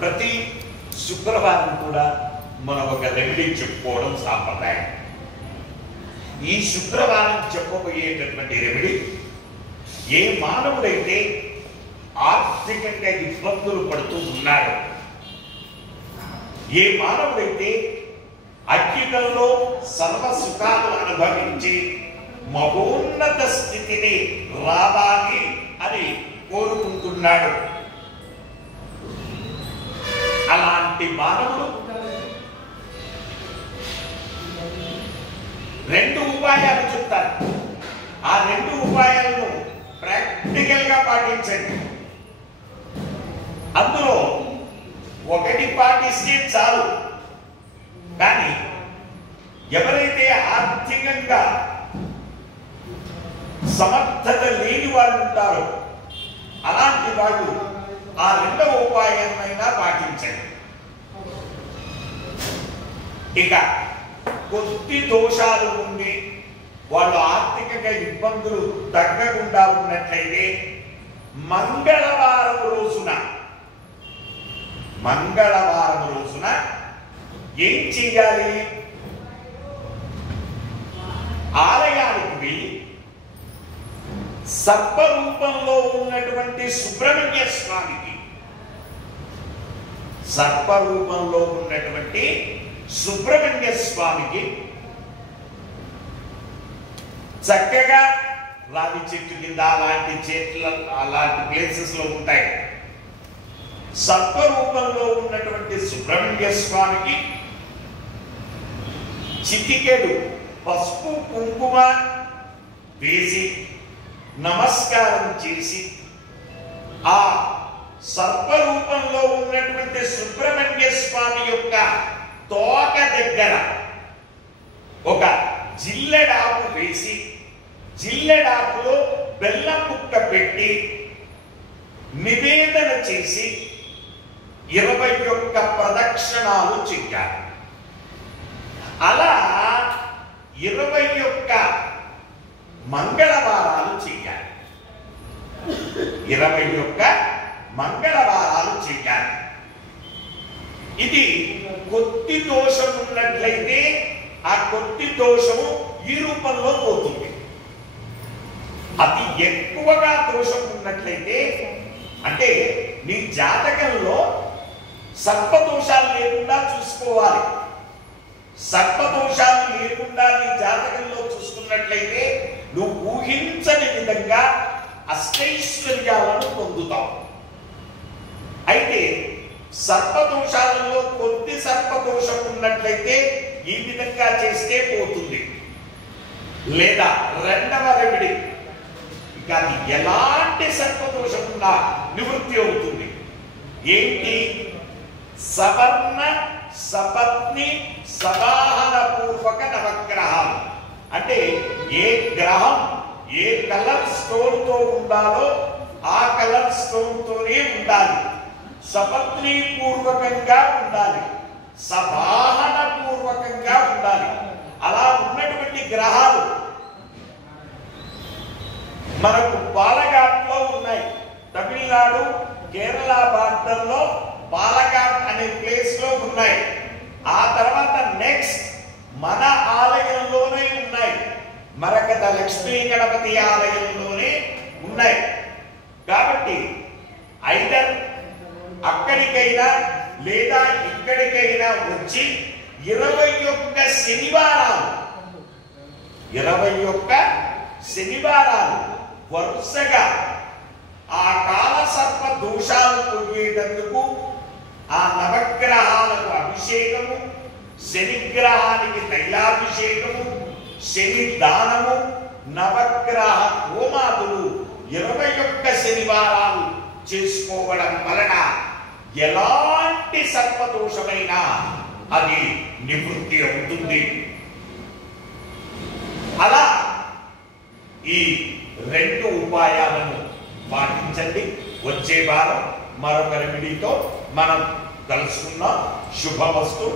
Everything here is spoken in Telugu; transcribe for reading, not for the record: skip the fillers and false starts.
ప్రతి శుక్రవారం కూడా మనం ఒక రెమెడీ చెప్పుకోవడం సాంప్రదాయం. ఈ శుక్రవారం చెప్పబోయేటటువంటి రెమెడీ ఏ మానవుడైతే ఆర్థికంగా ఇబ్బందులు పడుతూ ఉన్నాడో, ఏ మానవుడైతే అత్యుగంలో సర్వ సుఖాలు అనుభవించి మహోన్నత స్థితిని రావాలి అని కోరుకుంటున్నాడు, అలాంటి మానవుడు రెండు ఉపాయాలు చెప్తారు. ఆ రెండు ఉపాయాలను ప్రాక్టికల్ గా పాటించండి. అందులో ఒకటి పాటిస్తే చాలు. కానీ ఎవరైతే ఆర్థికంగా సమర్థత లేని వాళ్ళు ఉంటారో అలాంటి వాళ్ళు ఆ రెండవ ఉపాయాన్నైనా పాటించండి. ఇక కొద్ది దోషాలు ఉండి వాళ్ళు ఆర్థికంగా ఇబ్బందులు తగ్గకుండా ఉన్నట్లయితే మంగళవారం రోజున ఏం చేయాలి? ఆలయానికి వెళ్ళి సర్పరూపంలో ఉన్నటువంటి సుబ్రహ్మణ్య స్వామికి చక్కగా రావి చెట్టు కింద అలాంటి ప్లేసెస్ లో ఉంటాయి. సర్పరూపంలో ఉన్నటువంటి సుబ్రహ్మణ్య స్వామికి చిటికెడు పసుపు కుంకుమ వేసి నమస్కారం చేసి ఆ సర్పరూపంలో ఉన్నటువంటి సుబ్రహ్మణ్య స్వామి యొక్క తోక దగ్గర ఒక జిల్లెడాకు వేసి జిల్లెడాకులో బెల్లం ముక్క పెట్టి నివేదన చేసి 21 ప్రదక్షిణాలు చెయ్యాలి. అలా 21 మంగళవారాలు చెయ్యాలి. 21 మంగళవారాలు చెయ్యాలి. ఇది కొద్ది దోషం ఉన్నట్లయితే ఆ కొద్ది దోషము ఈ రూపంలో పోతుంది. అతి ఎక్కువగా దోషం ఉన్నట్లయితే, అంటే నీ జాతకంలో సర్పదోషాలు లేకుండా చూసుకోవాలి. సర్పదోషాలు లేకుండా నీ జాతకంలో చూసుకున్నట్లయితే నువ్వు ఊహించని విధంగా అష్టైశ్వర్యాలను పొందుతావు. అయితే సర్పదోషాలలో కొద్ది సర్పదోషం ఉన్నట్లయితే ఈ విధంగా చేస్తే పోతుంది. లేదా రెండవ రెమెడీ, ఇక అది ఎలాంటి సర్పదోషం ఉన్నా నివృత్తి అవుతుంది. ఏంటి? సవర్ణ సపత్ని సవాహన పూర్వక నవగ్రహాలు. అంటే ఏ గ్రహం ఏ కలర్ స్టోన్ తో ఉండాలో ఆ కలర్ స్టోన్ తోనే ఉండాలి. సపత్ని పూర్వకంగా ఉండాలి, సవాహన పూర్వకంగా ఉండాలి. అలా ఉన్నటువంటి గ్రహాలు మనకు పాలఘాట్లో ఉన్నాయి. తమిళనాడు కేరళ బార్డర్లో పాలఘాట్ అనే ప్లేస్ లో ఉన్నాయి. ఆ తర్వాత నెక్స్ట్ మన ఆలయంలోనే ఉన్నాయి. మరకత లక్ష్మీ గణపతి ఆలయంలోనే ఉన్నాయి. కాబట్టి ఐదర్ అక్కడికైనా లేదా ఇక్కడికైనా వచ్చి 21 శనివారాలు వరుసగా ఆ కాలసర్ప దోషాలు పోయేటందుకు ఆ నవగ్రహాలకు అభిషేకము, శనిగ్రహానికి తైలాభిషేకము, శని దానము, నవగ్రహ హోమాదులు 21 శనివారాలు చేసుకోవడం వలన ఎలాంటి సర్పదోషమైనా అది నివృత్తి అవుతుంది. అలా ఈ రెండు ఉపాయాలను పాటించండి. వచ్చే వారం మరొక రెమెడీతో మనం కలుసుకున్నాం. శుభమస్తు.